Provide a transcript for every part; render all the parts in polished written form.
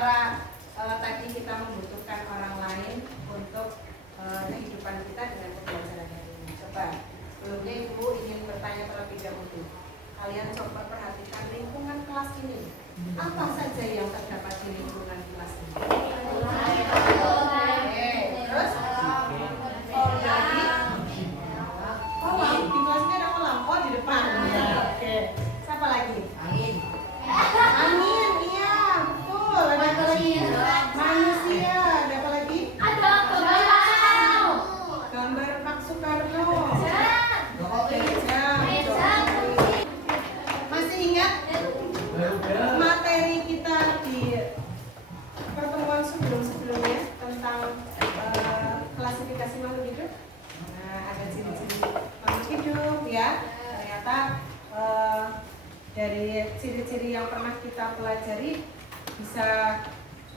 secara tadi kita membutuhkan orang lain untuk kehidupan kita dengan pembelajaran hari ini. Coba sebelumnya Ibu ingin bertanya terlebih dahulu. Kalian coba perhatikan lingkungan kelas ini. Apa saja yang terdapat di lingkungan kelas ini? Terus? Kolam. Di kelas ini ada kolam. Oh, di depan. Ya, oke. Siapa lagi? Angin, iya, betul. Ada apa lagi? Manusia. Ada apa lagi? Ada gambar. Gambar Pak Soekarno. Masih ingat materi kita di pertemuan sebelumnya tentang klasifikasi makhluk hidup? Nah, ada ciri-ciri makhluk hidup ya. Ternyata dari ciri-ciri yang pernah kita pelajari bisa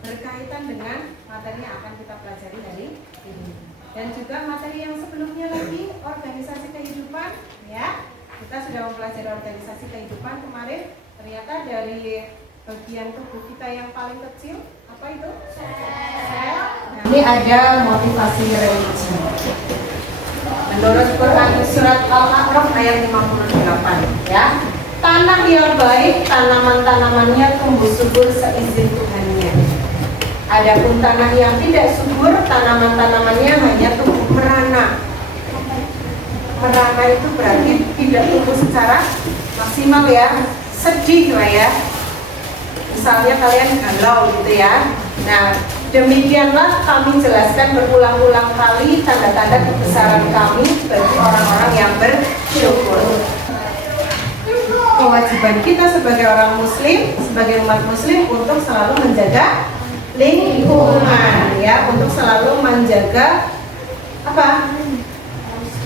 berkaitan dengan materi yang akan kita pelajari hari ini. Dan juga materi yang sebelumnya lagi, organisasi kehidupan ya. Kita sudah mempelajari organisasi kehidupan kemarin. Ternyata dari bagian tubuh kita yang paling kecil, apa itu? Sel. Nah, ini ada motivasi religi. Menurut Quran surat Al-A'raf ayat 58 ya. Tanah yang baik, tanaman-tanamannya tumbuh subur seizin Tuhannya. Adapun tanah yang tidak subur, tanaman-tanamannya hanya tumbuh merana. Merana itu berarti tidak tumbuh secara maksimal ya, sedih lah ya. Misalnya kalian galau gitu ya. Nah, demikianlah kami jelaskan berulang-ulang kali tanda-tanda kebesaran kami bagi orang-orang yang bersyukur. Kewajiban kita sebagai orang muslim, sebagai umat muslim untuk selalu menjaga lingkungan ya, untuk selalu menjaga apa?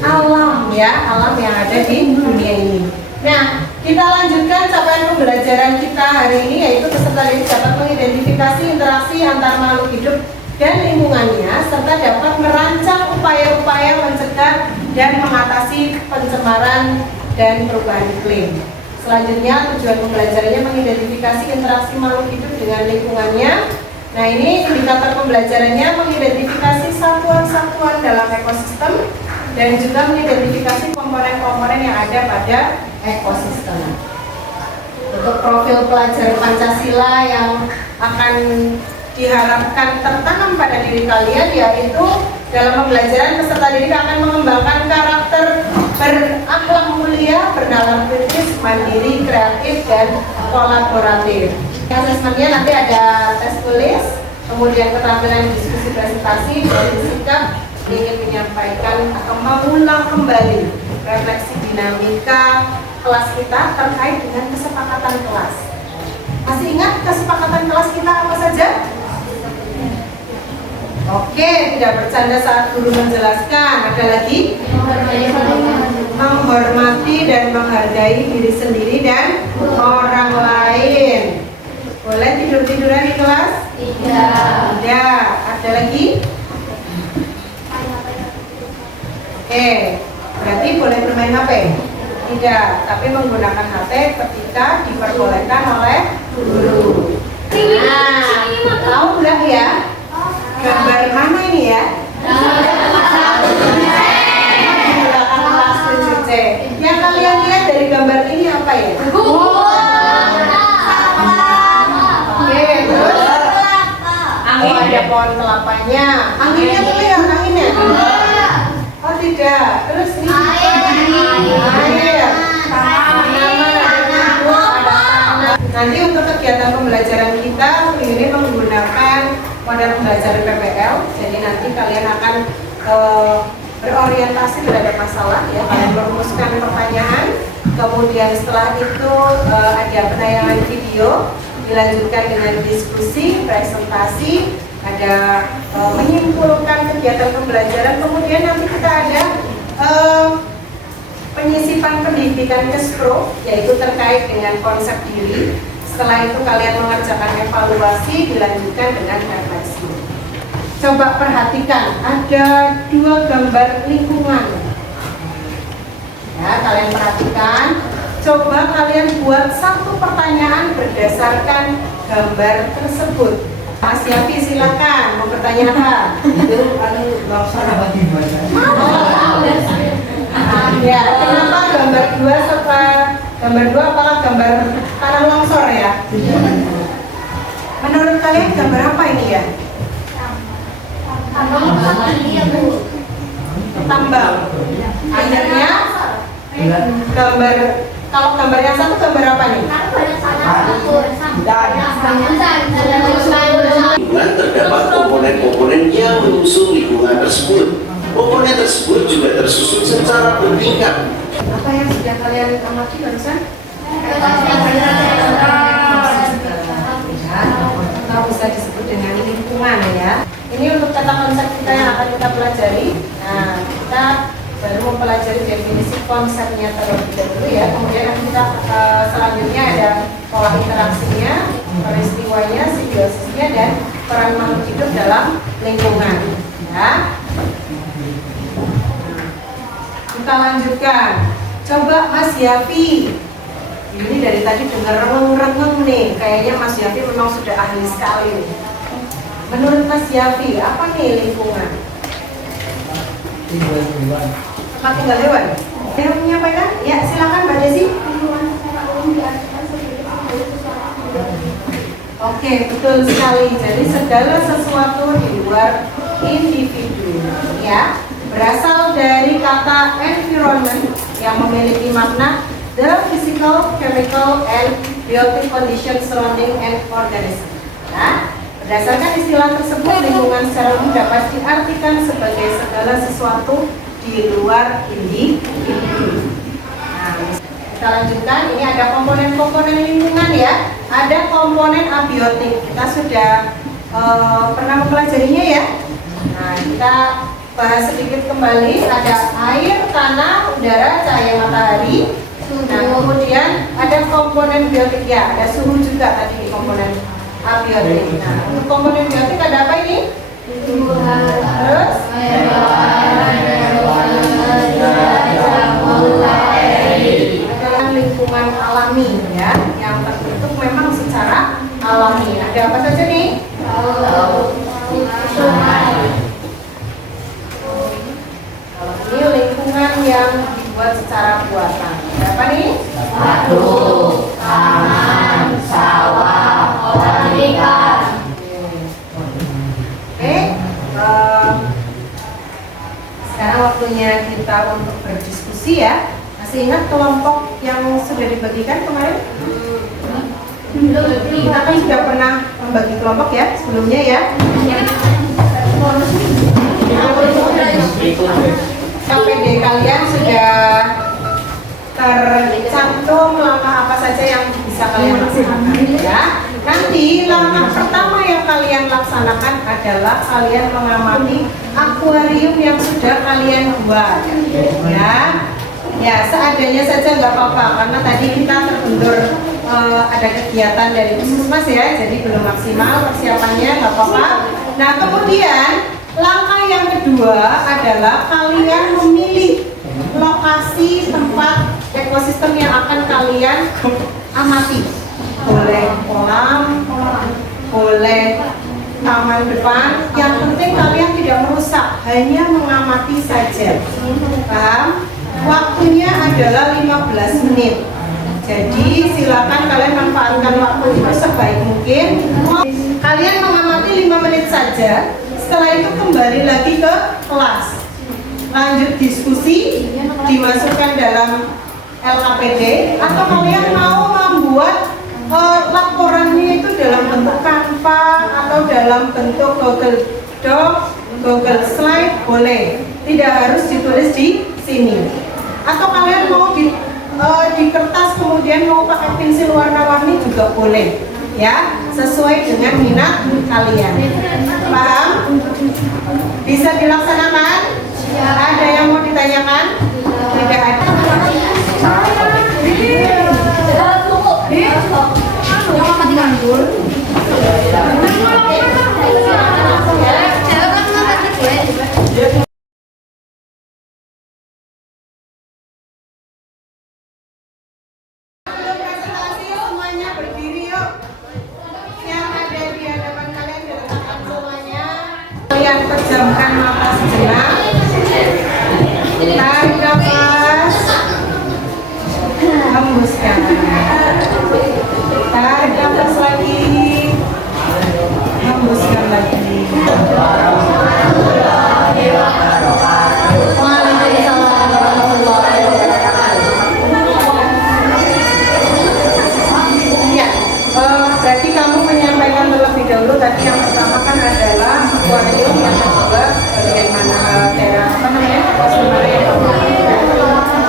Alam ya, alam yang ada di dunia ini. Nah, kita lanjutkan capaian pembelajaran kita hari ini, yaitu peserta didik dapat mengidentifikasi interaksi antar makhluk hidup dan lingkungannya, serta dapat merancang upaya-upaya mencegah dan mengatasi pencemaran dan perubahan iklim. Selanjutnya, tujuan pembelajarannya mengidentifikasi interaksi makhluk hidup dengan lingkungannya. Nah, ini indikator pembelajarannya mengidentifikasi satuan-satuan dalam ekosistem dan juga mengidentifikasi komponen-komponen yang ada pada ekosistem. Untuk profil pelajar Pancasila yang akan diharapkan tertanam pada diri kalian, yaitu dalam pembelajaran peserta didik akan mengembangkan karakter berakhlak mulia, bernalar kritis, mandiri, kreatif, dan kolaboratif. Asesmennya nanti ada tes tulis, kemudian keterampilan diskusi presentasi, dan sikap ingin menyampaikan atau mengulang kembali refleksi dinamika kelas kita terkait dengan kesepakatan kelas. Masih ingat kesepakatan kelas kita apa saja? Oke, tidak bercanda saat guru menjelaskan. Ada lagi? Menghormati dan menghargai diri sendiri dan orang lain. Boleh tidur-tiduran di kelas? Tidak. Ada lagi? Oke, berarti boleh bermain HP? Tidak, tapi menggunakan HP ketika diperbolehkan oleh guru. Nah, tahu nggak ya? Gambar mana ini ya? Kelas 7C. Yang kalian lihat dari gambar ini apa ya? Oke, terus? Oh, ada pohon kelapanya. Anginnya terlihat, anginnya? Oh tidak. Terus ini air. Nanti untuk kegiatan pembelajaran kita ini menggunakan model pembelajaran PPL. Jadi nanti kalian akan berorientasi terhadap masalah ya. Kalian merumuskan pertanyaan. Kemudian setelah itu ada penayangan video, dilanjutkan dengan diskusi, presentasi, ada menyimpulkan kegiatan pembelajaran. Kemudian nanti kita ada penyisipan pendidikan KESPRO, yaitu terkait dengan konsep diri. Setelah itu kalian mengerjakan evaluasi, dilanjutkan dengan refleksi. Coba perhatikan, ada 2 gambar lingkungan. Ya, kalian perhatikan. Coba kalian buat satu pertanyaan berdasarkan gambar tersebut. Mas Yafi silakan mau bertanya apa? Ya, kenapa gambar 2 sama gambar 2 apakah gambar tanah longsor ya? Menurut kalian gambar apa ini ya? Tambang. Akhirnya gambar, kalau gambar yang satu gambar apa nih? Lingkungan terdapat komponen-komponen yang menyusun lingkungan tersebut. Komponen tersebut juga tersusun secara bertingkat. Apa yang sudah kalian amati barusan? Atau bisa disebut dengan lingkungan ya. Ini untuk kata konsep kita yang akan kita pelajari. Nah, kita baru mempelajari definisi konsepnya terlebih dahulu ya. Kemudian nanti kita selanjutnya ada pola interaksinya, peristiwanya, simbiosisnya, dan peran makhluk hidup dalam lingkungan. Ya. Kita lanjutkan. Coba Mas Yafi. Ini dari tadi dengar rengeng-rengeng nih. Kayaknya Mas Yafi memang sudah ahli sekali nih. Menurut Mas Yafi, apa nih lingkungan? Tempat tinggal hewan. Ada yang menyampaikan? Ya, silakan Mbak Desi. Oke, betul sekali. Jadi segala sesuatu di luar individu, ya, berasal dari kata environment yang memiliki makna the physical, chemical, and biotic conditions surrounding an organism. Nah, berdasarkan istilah tersebut, lingkungan secara umum dapat diartikan sebagai segala sesuatu di luar individu. Nah, kita lanjutkan. Ini ada komponen-komponen lingkungan ya. Ada komponen abiotik. Kita sudah pernah mempelajarinya ya. Nah, kita bahas sedikit kembali. Ada air, tanah, udara, cahaya matahari. Nah, kemudian ada komponen biotik ya. Ada suhu juga tadi di komponen abiotik. Nah, untuk komponen biotik ada apa ini? Terus adalah lingkungan alami ya, yang terbentuk memang secara alami. Ada apa saja nih? Kalau ini lingkungan yang dibuat secara buatan. Ada apa nih? Waduk, taman, sawah, kolam ikan. Oke, sekarang waktunya kita untuk berdiskusi ya. Masih ingat kelompok yang sudah dibagikan kemarin? Kita kan sudah pernah membagi kelompok ya sebelumnya ya. KPD kalian sudah tercantum langkah apa saja yang bisa kalian laksanakan ya. Nanti langkah pertama yang kalian laksanakan adalah kalian mengamati akuarium yang sudah kalian buat ya. Ya, seadanya saja nggak apa-apa karena tadi kita terbentur ada kegiatan dari puskesmas ya, jadi belum maksimal persiapannya, nggak apa-apa. Nah, kemudian langkah yang kedua adalah kalian memilih lokasi tempat ekosistem yang akan kalian amati. Boleh kolam, boleh taman depan, yang penting kalian tidak merusak, hanya mengamati saja. Paham? Waktunya adalah 15 menit. Jadi silakan kalian manfaatkan waktu itu sebaik mungkin. Kalian mengamati 5 menit saja. Setelah itu kembali lagi ke kelas. Lanjut diskusi, dimasukkan dalam LKPD, atau kalian mau membuat laporannya itu dalam bentuk Canva atau dalam bentuk Google Doc, Google Slide, boleh. Tidak harus ditulis di sini. Atau kalian mau di kertas kemudian mau pakai pensil warna-warni juga boleh ya, sesuai dengan minat kalian. Paham? Bisa dilaksanakan? Ada yang mau ditanyakan? Tidak ada. Presentasi semuanya berdiri yuk. Yang ada di hadapan kalian Kemudian pejamkan mata sejenak. Tarik nafas. Hembuskan. Tarik nafas lagi. Hembuskan lagi. Waalaikumsalam warahmatullahi wabarakatuh. Ya, berarti kamu menyampaikan terlebih dahulu tadi yang pertama kan adalah akuarium, yang kedua bagaimana daerah apa namanya suasana yang kamu lakukan.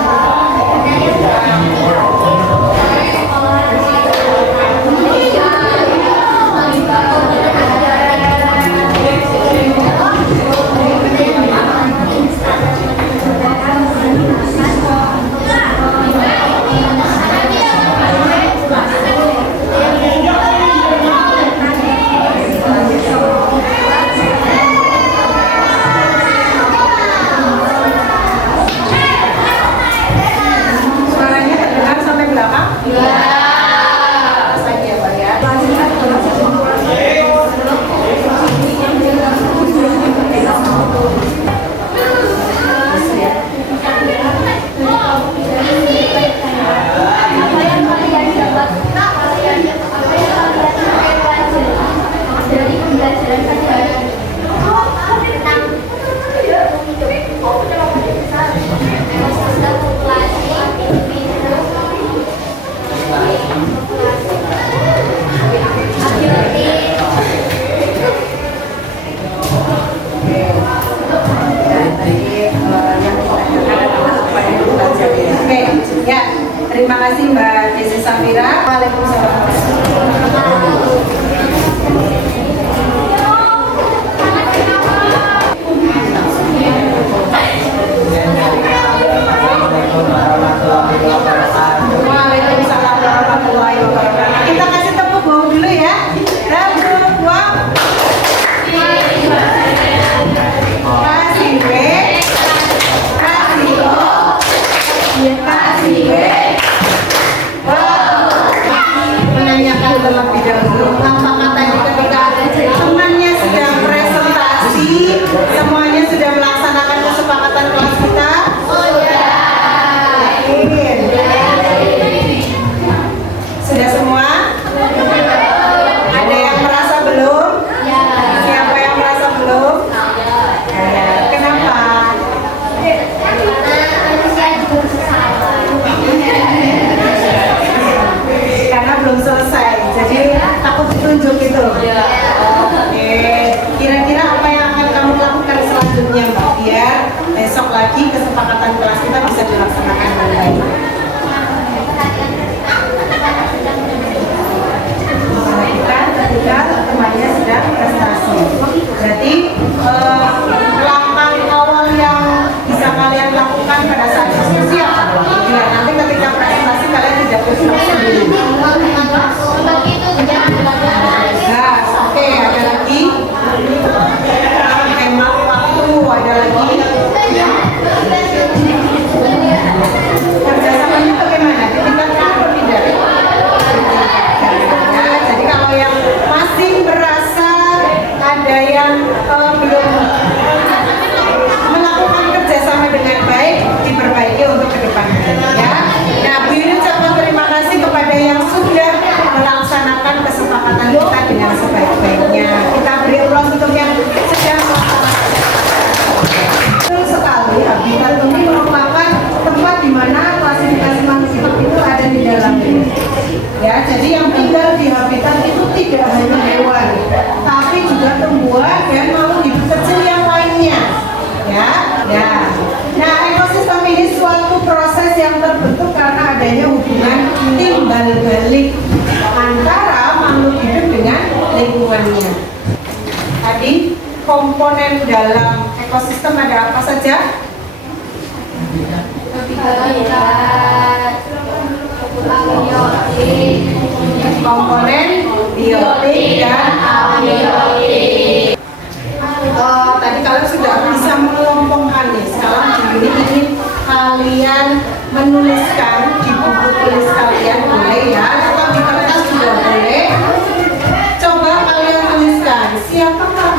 Suaranya terdengar sampai belakang? Iya. Saja Pak ya. Oke, ya. Terima kasih Mbak Desi Samira. Waalaikumsalam. Waalaikumsalam warahmatullahi wabarakatuh. Kita kasih tepuk bawah dulu ya. Tepuk bawah. Kasih B. Kasih O. Kasih B. Menanyakan terlebih dahulu apakah tadi ketika temannya sedang presentasi semuanya sudah melaksanakan kesepakatan kelas kita? Oh ya. Yakin? Sudah semua? Ada yang merasa belum? Siapa yang merasa belum? Kenapa? Karena belum selesai, jadi takut ditunjuk gitu. Oke, kira-kira apa yang akan kamu lakukan selanjutnya Mbak? Biar besok lagi kesepakatan kelas kita bisa dilaksanakan dengan baik. Perhatikan ketika temannya sedang prestasi. Berarti langkah awal yang bisa kalian lakukan pada saat diskusi apa? Ya, nanti ketika presentasi kalian tidak bergerak sendiri. Nah, oke, ada lagi. Hemat waktu, ada lagi. Kerjasamanya bagaimana? Ditingkatkan atau tidak? Nah, jadi kalau yang masih merasa ada yang belum melakukan kerjasama dengan baik, diperbaiki untuk ke depannya. Ya. Nah, Bu Yuni ucapkan terima kasih kepada yang sudah melaksanakan kesepakatan kita dengan sebaik-baiknya. Kita beri aplaus untuk yang sudah melaksanakan. Betul sekali, habitat ini merupakan tempat di mana klasifikasi manusia itu ada di dalamnya. Ya, jadi yang tinggal di habitat itu tidak hanya hewan, tapi juga tumbuhan dan makhluk hidup kecil yang lainnya. Ya, ya. Nah, ekosistem ini suatu proses yang terbentuk karena adanya hubungan timbal balik antara makhluk hidup dengan lingkungannya. Tadi komponen dalam ekosistem ada apa saja? Komponen biotik dan abiotik. Tadi kalian sudah bisa mengelompokkan nih. Sekarang di sini ingin kalian menuliskan di buku tulis kalian, boleh ya, atau di kertas juga boleh. Coba kalian tuliskan siapakah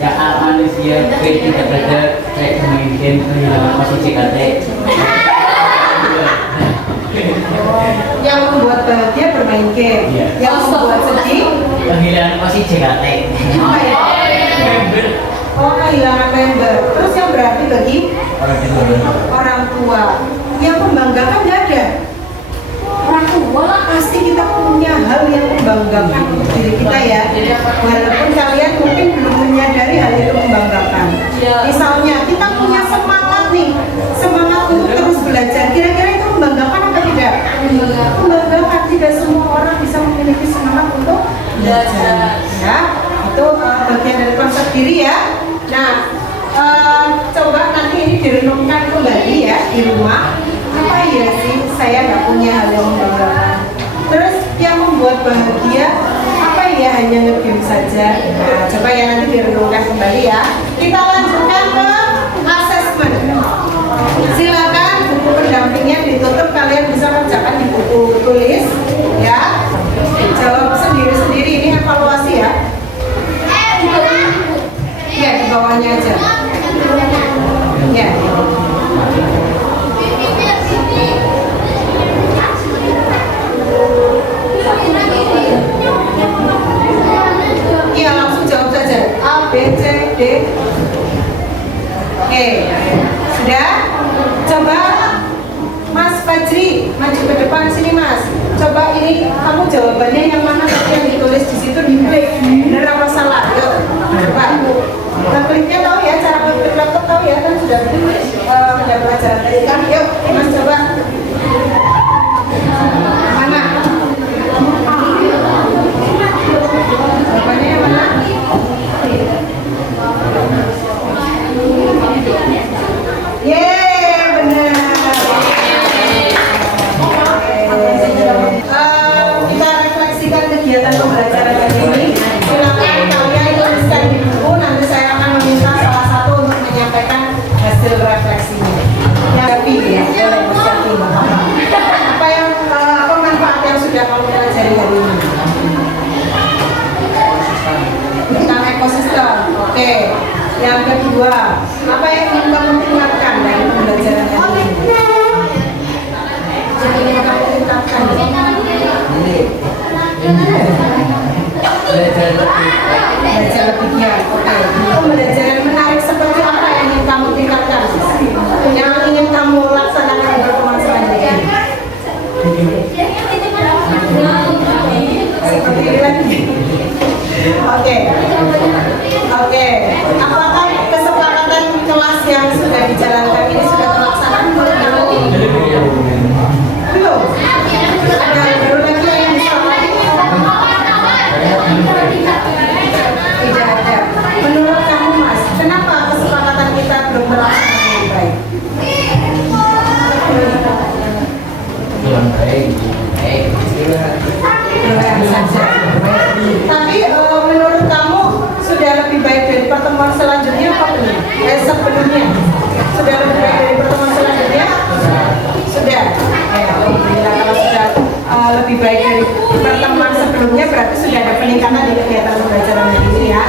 Ya manusia tidak ada kayak main game kehilangan masih CKT. Yang membuat bahagia bermain game. Iya. Yang membuat sedih Kehilangan masih CKT. apa ya? Oh, kehilangan member. Terus yang berarti bagi orang tua yang membanggakan nggak ada. Orang tua pasti kita punya hal yang membanggakan untuk diri kita ya. Walaupun kalian mungkin belum menyadari hal itu membanggakan. Misalnya kita punya semangat nih, semangat untuk terus belajar. Kira-kira itu membanggakan apa tidak? Membanggakan. Tidak semua orang bisa memiliki semangat untuk belajar. Ya, itu bagian dari konsep diri ya. Nah, coba nanti ini direnungkan kembali ya di rumah. Apa ya sih saya nggak punya hal yang membanggakan? Terus yang membuat bahagia apa ya, hanya nge-game saja? Nah, coba ya nanti direnungkan kembali ya. Kita lanjutkan ke assessment. Silakan buku pendampingnya ditutup, kalian bisa kerjakan di buku tulis ya. Jawab sendiri-sendiri, ini evaluasi ya. Ya, di bawahnya aja. Ya. Iya, langsung jawab saja. A, B, C, D. Oke, sudah? Coba Mas Fajri maju ke depan sini Mas. Coba ini kamu jawabannya yang mana tadi yang ditulis di situ, diklik. Benar apa salah? Yuk, coba. Nah, kliknya tahu ya, cara klik laptop tahu ya, kan sudah pelajaran tadi kan. Yuk, Mas coba. Mana? Jawabannya yang mana? Yeay, benar. Kita refleksikan kegiatan pembelajaran hari ini. Silakan kalian tuliskan di buku. Nanti saya akan meminta salah satu untuk menyampaikan hasil refleksinya. Ya, tapi ya, boleh berarti. Apa yang apa manfaat yang sudah kamu pelajari hari ini? Tentang ekosistem. Oke. Yang kedua, apa yang ingin kamu tingkatkan dari pembelajaran hari ini? Yang ingin kamu tingkatkan? Belajar lebih giat. Oke. Pembelajaran menarik seperti apa yang ingin kamu tingkatkan? Yang ingin kamu laksanakan di pertemuan selanjutnya? Seperti ini lagi. Oke. Oke. Apakah kesepakatan kelas yang sudah dijalankan ini sudah terlaksana? Belum. Ada baru lagi yang disepakati? Tidak ada. Menurut kamu Mas, kenapa kesepakatan kita belum terlaksana dengan baik? Kurang baik. Saja. Tapi menurut kamu sudah lebih baik dari pertemuan selanjutnya apa belum? Sebelumnya sudah lebih baik dari pertemuan selanjutnya? Sudah. Alhamdulillah, kalau sudah lebih baik dari pertemuan sebelumnya berarti sudah ada peningkatan di kegiatan pembelajaran hari ini ya.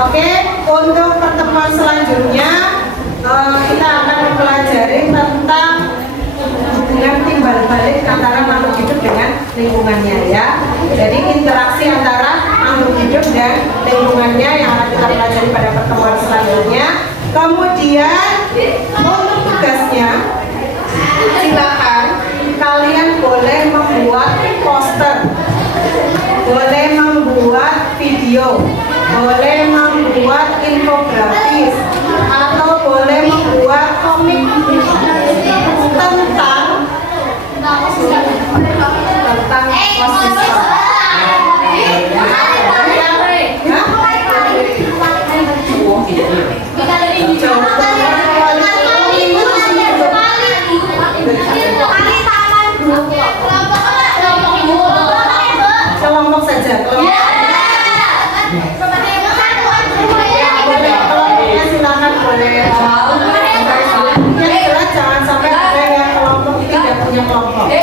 Oke, untuk pertemuan selanjutnya kita akan mempelajari tentang hubungan timbal balik antara makhluk hidup dengan lingkungannya ya. Jadi interaksi antara makhluk hidup dan lingkungannya yang akan kita pelajari pada pertemuan selanjutnya. Kemudian untuk tugasnya, silakan kalian boleh membuat poster, boleh membuat video, boleh membuat infografis, atau boleh membuat komik tentang posisi. Kelompok saja, kelompok. Kelompoknya silakan boleh. Yang jelas jangan sampai ada yang kelompok tidak punya kelompok, ya.